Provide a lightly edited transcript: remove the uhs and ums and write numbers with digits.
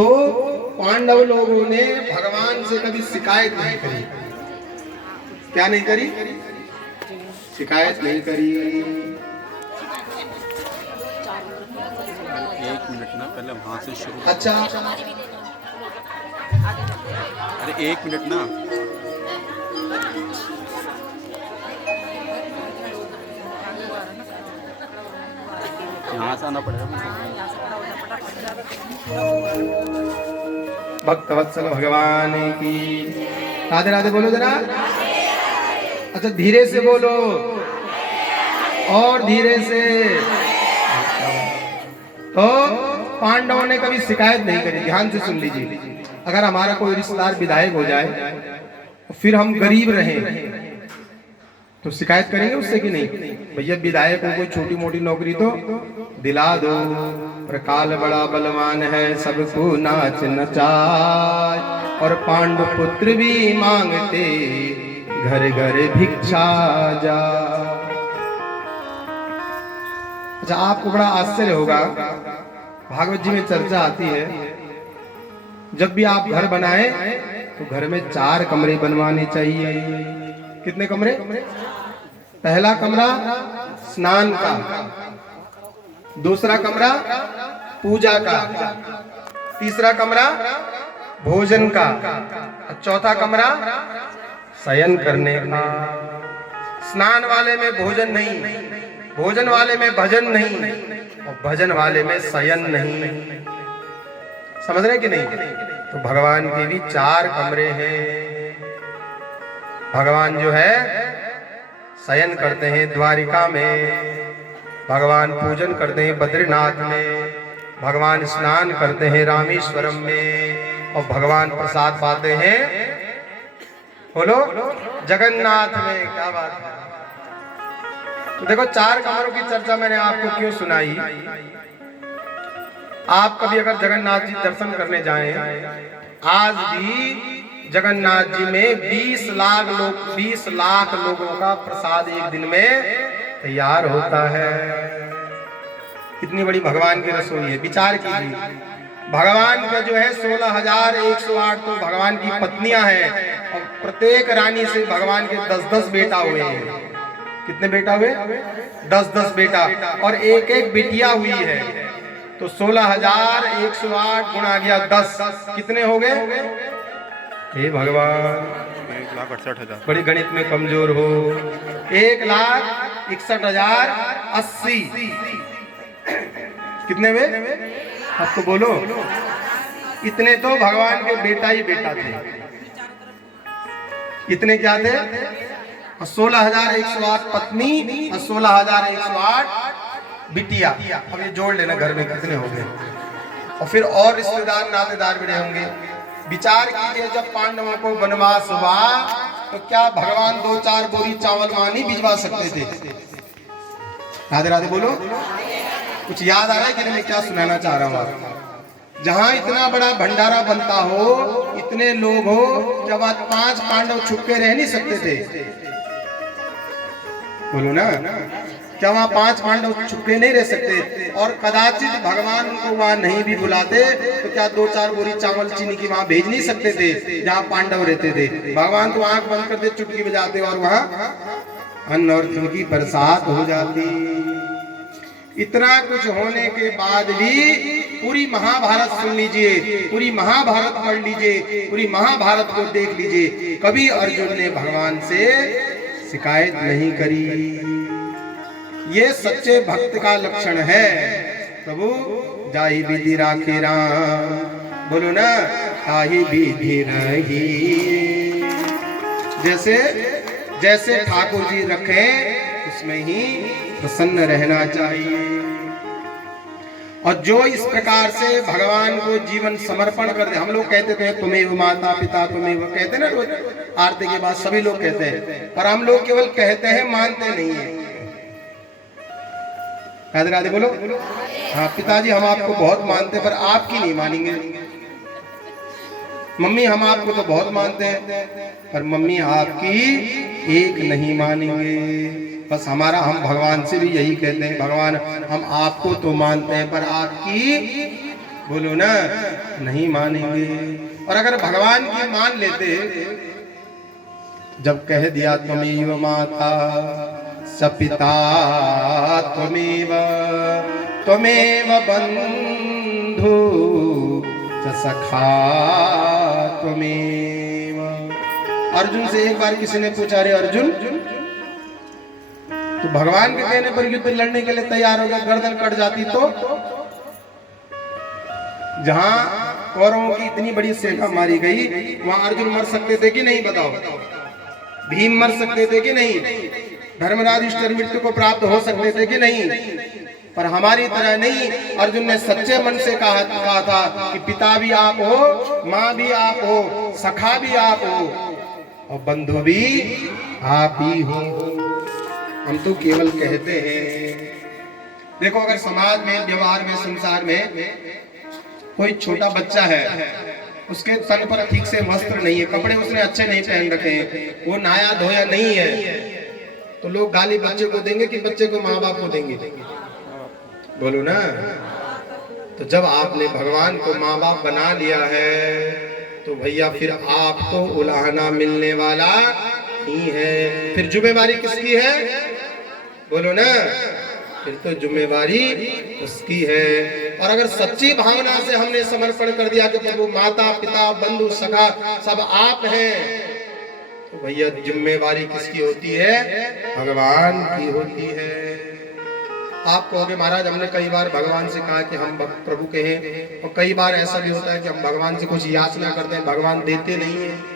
तो पांडव लोगों ने भगवान से कभी शिकायत नहीं करी। क्या नहीं करी? शिकायत नहीं करी। 1 मिनट ना, पहले वहां से शुरू। अच्छा, अरे 1 मिनट ना। यहाँ से आना पड़ेगा। भक्तवत्सल भगवान की राधे राधे बोलो जरा। अच्छा, धीरे से बोलो और धीरे से। तो पांडवों ने कभी शिकायत नहीं करी। ध्यान से सुन लीजिए, अगर हमारा कोई रिश्तेदार विधायक हो जाए फिर हम गरीब रहें तो शिकायत करेंगे उससे कि नहीं? भैया विधायक को कोई छोटी मोटी नौकरी तो दिला दो। पर काल बड़ा बलवान है, सबको नाच नचाए, और पांडु पुत्र भी मांगते घर घर भिक्षा जा। अच्छा, आपको बड़ा आश्चर्य होगा, भागवत जी में चर्चा आती है जब भी आप घर बनाए तो घर में 4 कमरे बनवाने चाहिए। कितने कमरे? पहला कमरा स्नान का, दूसरा कमरा पूजा का, तीसरा कमरा भोजन का, चौथा कमरा शयन करने का। स्नान वाले में भोजन नहीं, भोजन वाले में भजन नहीं, और भजन वाले में शयन नहीं। समझ रहे कि नहीं? तो भगवान के भी 4 कमरे हैं। भगवान जो है शयन करते हैं द्वारिका में, भगवान पूजन करते हैं बद्रीनाथ में, भगवान स्नान करते हैं रामेश्वरम में, और भगवान प्रसाद पाते हैं बोलो जगन्नाथ में। क्या बात है! तो देखो, 4 कमरों की चर्चा मैंने आपको क्यों सुनाई। आप कभी अगर जगन्नाथ जी दर्शन करने जाएं, आज भी जगन्नाथ जी में 20 लाख लोगों का प्रसाद एक दिन में तैयार होता है। कितनी बड़ी भगवान की रसोई है, विचार कीजिए। भगवान का जो है 16,108 तो भगवान की पत्नियां हैं, और प्रत्येक रानी से भगवान के 10-10 बेटा हुए हैं। कितने बेटा हुए? 10-10 बेटा, और एक एक बेटियां हुई है। तो 16,108 गुणा गया 10, कितने हो गए? हे भगवान, 1,68,000। बड़ी गणित में कमजोर हो। 1,61,080 कितने हुए? अब तो बोलो। इतने तो भगवान के बेटा ही बेटा थे। इतने क्या थे? 16,108 पत्नी और 16,108 बिटिया। अब ये जोड़ लेना घर में कितने हो गए, और फिर और रिश्तेदार नातेदार भी होंगे। विचार कीजिए, जब पांडवों को वनवास हुआ तो क्या भगवान 2-4 बोरी चावल वहां नहीं भिजवा सकते थे? राधे राधे बोलो। कुछ याद आ रहा है कि मैं क्या सुनाना चाह रहा हूँ? जहां इतना बड़ा भंडारा बनता हो, इतने लोग हो, जब आज 5 पांडव छुप के रह नहीं सकते थे? बोलो ना, क्या वहाँ 5 पांडव छुपके नहीं रह सकते? और कदाचित भगवान उनको वहाँ नहीं भी बुलाते तो क्या 2-4 बोरी चावल चीनी की वहाँ भेज नहीं सकते थे जहाँ पांडव रहते थे? भगवान तो आंख बंद करते, चुटकी बजाते, और वहाँ अन्न और तिल की बरसात हो जाती। इतना कुछ होने के बाद भी पूरी महाभारत सुन लीजिए, पूरी महाभारत पढ़ लीजिए, पूरी महाभारत को देख लीजिए, कभी अर्जुन ने भगवान से शिकायत नहीं करी। ये सच्चे भक्त का लक्षण है। प्रभु जाहि विधि राखे राम, बोलो ना, ताहि विधि रही। जैसे जैसे ठाकुर जी रखे उसमें ही प्रसन्न रहना चाहिए। और जो इस प्रकार से भगवान को जीवन समर्पण कर दे, हम लोग कहते थे तुम्हें माता पिता, तुम्हें वो कहते ना रोज आरती के बाद सभी लोग कहते हैं, पर हम लोग केवल कहते हैं, मानते नहीं है। राधे राधे बोलो। हाँ पिताजी, हम आपको बहुत मानते हैं पर आपकी नहीं मानेंगे। मम्मी, हम आपको तो बहुत मानते हैं पर मम्मी आपकी एक नहीं मानेंगे। बस हमारा, हम भगवान से भी यही कहते हैं, भगवान हम आपको तो मानते हैं पर आपकी बोलो ना, नहीं मानेंगे। और अगर भगवान की मान लेते, जब कह दिया त्वमेव माता स पिता त्वमेव त्वमेव बंधु च सखा त्वमेव। अर्जुन से एक बार किसी ने पूछा, रे अर्जुन, तो भगवान के कहने पर युद्ध लड़ने के लिए तैयार हो गया, गर्दन कट जाती तो? जहां कौरवों की इतनी बड़ी सेना मारी गई, वहां अर्जुन मर सकते थे कि नहीं? बताओ। भीम मर सकते थे कि नहीं? धर्मराज युधिष्ठिर मृत्यु को प्राप्त हो सकते थे कि नहीं? पर हमारी तरह नहीं, अर्जुन ने सच्चे मन से कहा था कि पिता भी आप हो, माँ भी आप हो, सखा भी आप हो और बंधु भी आप ही हो। हम तो केवल कहते हैं। देखो, अगर समाज में, व्यवहार में, संसार में कोई छोटा बच्चा है, उसके तन पर ठीक से वस्त्र नहीं है, कपड़े उसने अच्छे नहीं पहन रखे हैं, वो नहाया धोया नहीं है, तो लोग गाली बच्चे को देंगे कि बच्चे को माँ बाप को देंगे? बोलो ना। तो जब आपने भगवान को माँ बाप बना लिया है, तो भैया फिर आपको उलाहना मिलने वाला ही है। फिर जिम्मेवारी किसकी है? बोलो ना। फिर तो जिम्मेवारी उसकी है। और अगर सच्ची भावना से हमने समर्पण कर दिया कि प्रभु माता पिता बंधु सखा सब आप हैं, तो भैया जिम्मेवारी किसकी होती है? भगवान की होती है। आप कहोगे महाराज हमने कई बार भगवान से कहा कि हम प्रभु के हैं, और कई बार ऐसा भी होता है कि हम भगवान से कुछ याचना करते हैं, भगवान देते नहीं है।